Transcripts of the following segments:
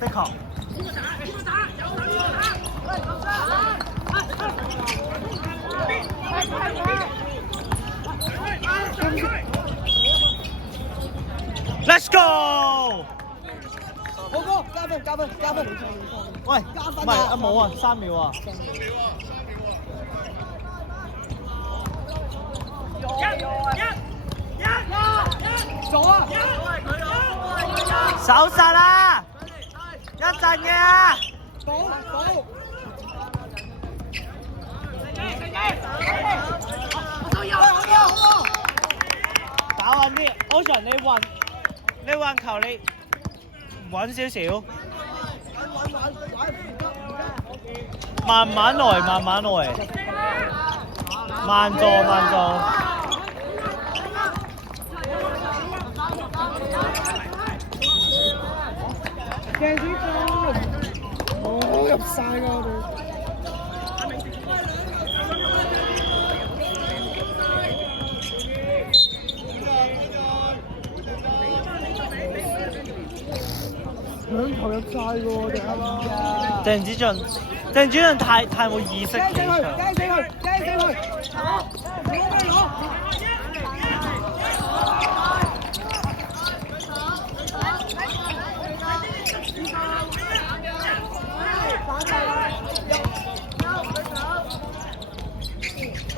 的確。Let's go！ 好哥，加分！喂，唔係啊冇啊，3秒啊。左啊！手殺啦！一陣嘅啊！保！打穩啲 ，Ocean 你運球你穩少少，慢慢來，慢做。鏡子進，冇入晒㗎我哋。兩球入晒㗎我哋啊！鄭子俊太冇意識企場。雞死佢！攞！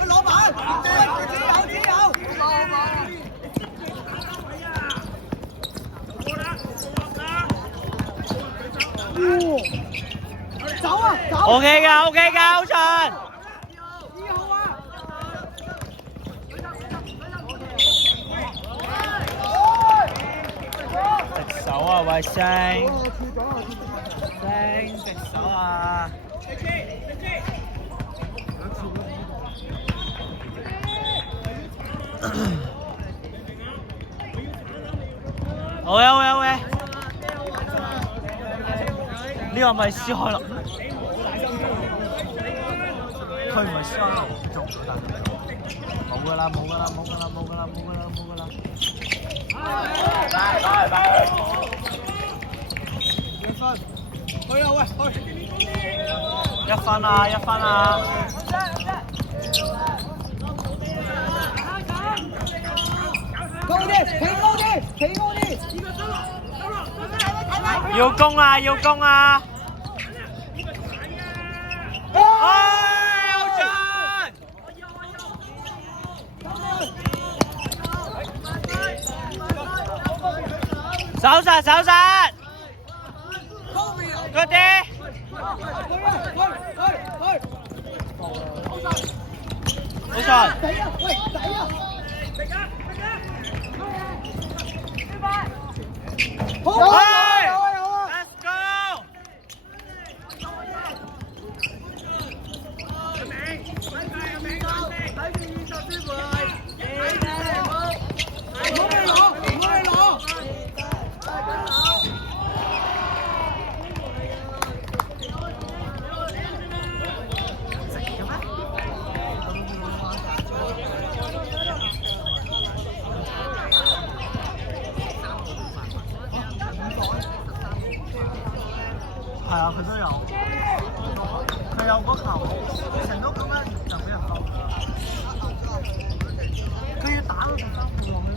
攞埋！自己有！走啊！OK 㗎，Ocean。2號啊！直手啊，喂星直手啊！好嘅，呢個咪施開樂，佢唔係施開樂做唔到，冇㗎啦！一分啊！高啲，企高啲！要攻啊！Ocean！手殺！嗰啲！冇錯。Let's go！ 係啊，佢都有，佢有嗰球，成都咁樣就俾人兜。佢要打到13號落去。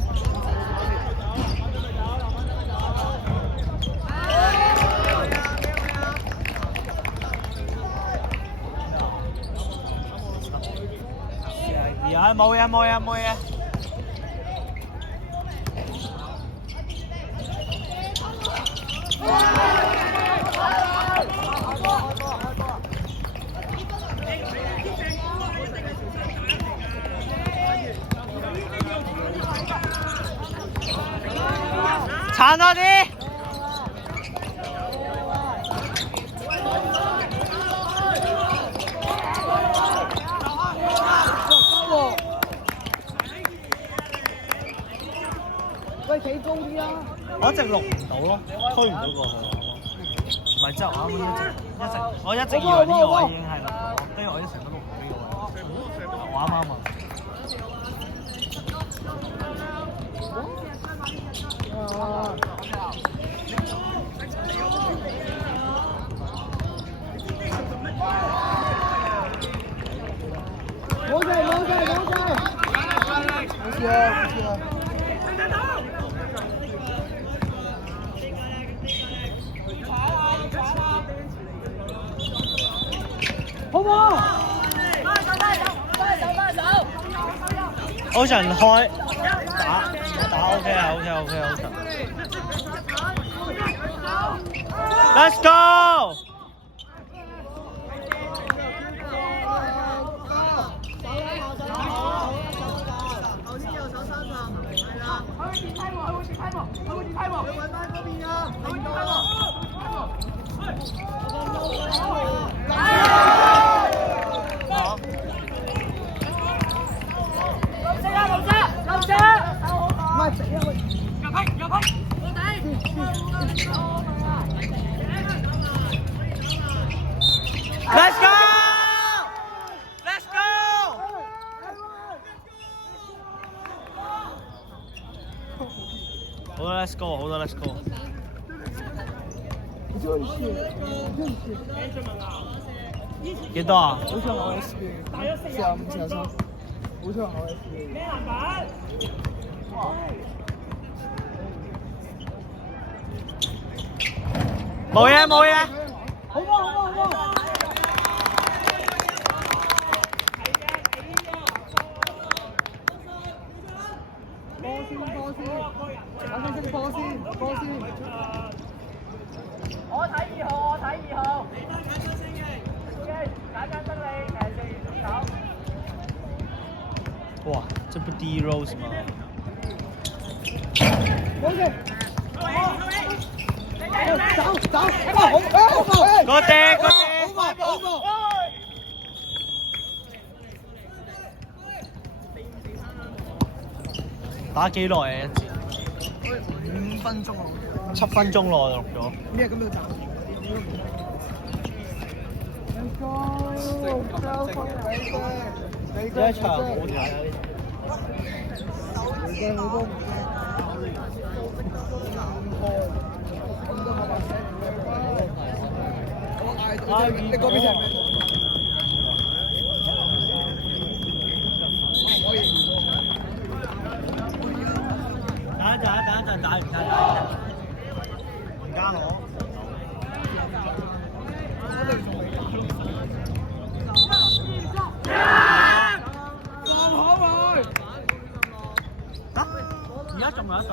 冇嘢。撐多啲！喂，企高啲啦！我一直錄唔到咯，推唔到過去。唔係，即係我一直以為呢個位已經係錄到，跟住我一成都錄唔到呢個位。我啱啊！好冇？歐神開打 OK 啊 OK 歐神 ，Let's go！ Let's go! Let's go! 好多 Let's go， 好多 Let's go。幾多啊？好似我 S P， 45、43，好似我 S P。咩籃板？冇嘢冇嘢。好波好波好波！波先。我睇2號，簡單得你4手。哇，這不第一 Rose 嗎？走，好，個頂。打幾耐啊？一節5分鐘啊，7分鐘咯，錄咗。咩咁樣走？呢一場好睇啊！你嗰邊係咩？等一陣，唔加我。而家仲有一隊。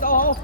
手好。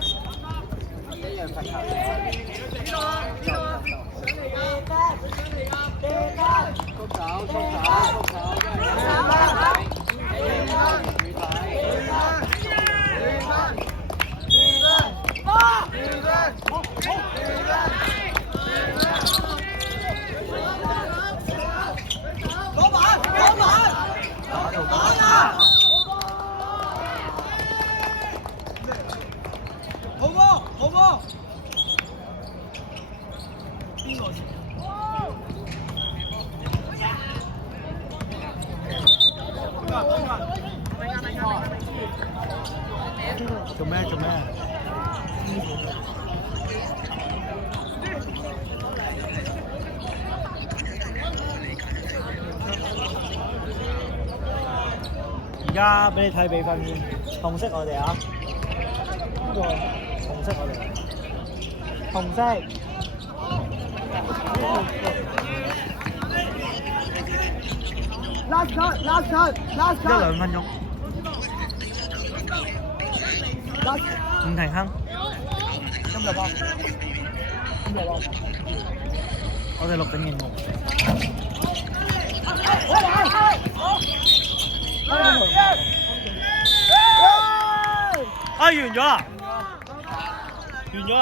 做咩？而家俾你睇比分先，紅色我哋啊，邊個？紅色我哋，紅色。Last shot。1-2分鐘。唔停坑。今日吧。我哋6點5。完咗啦！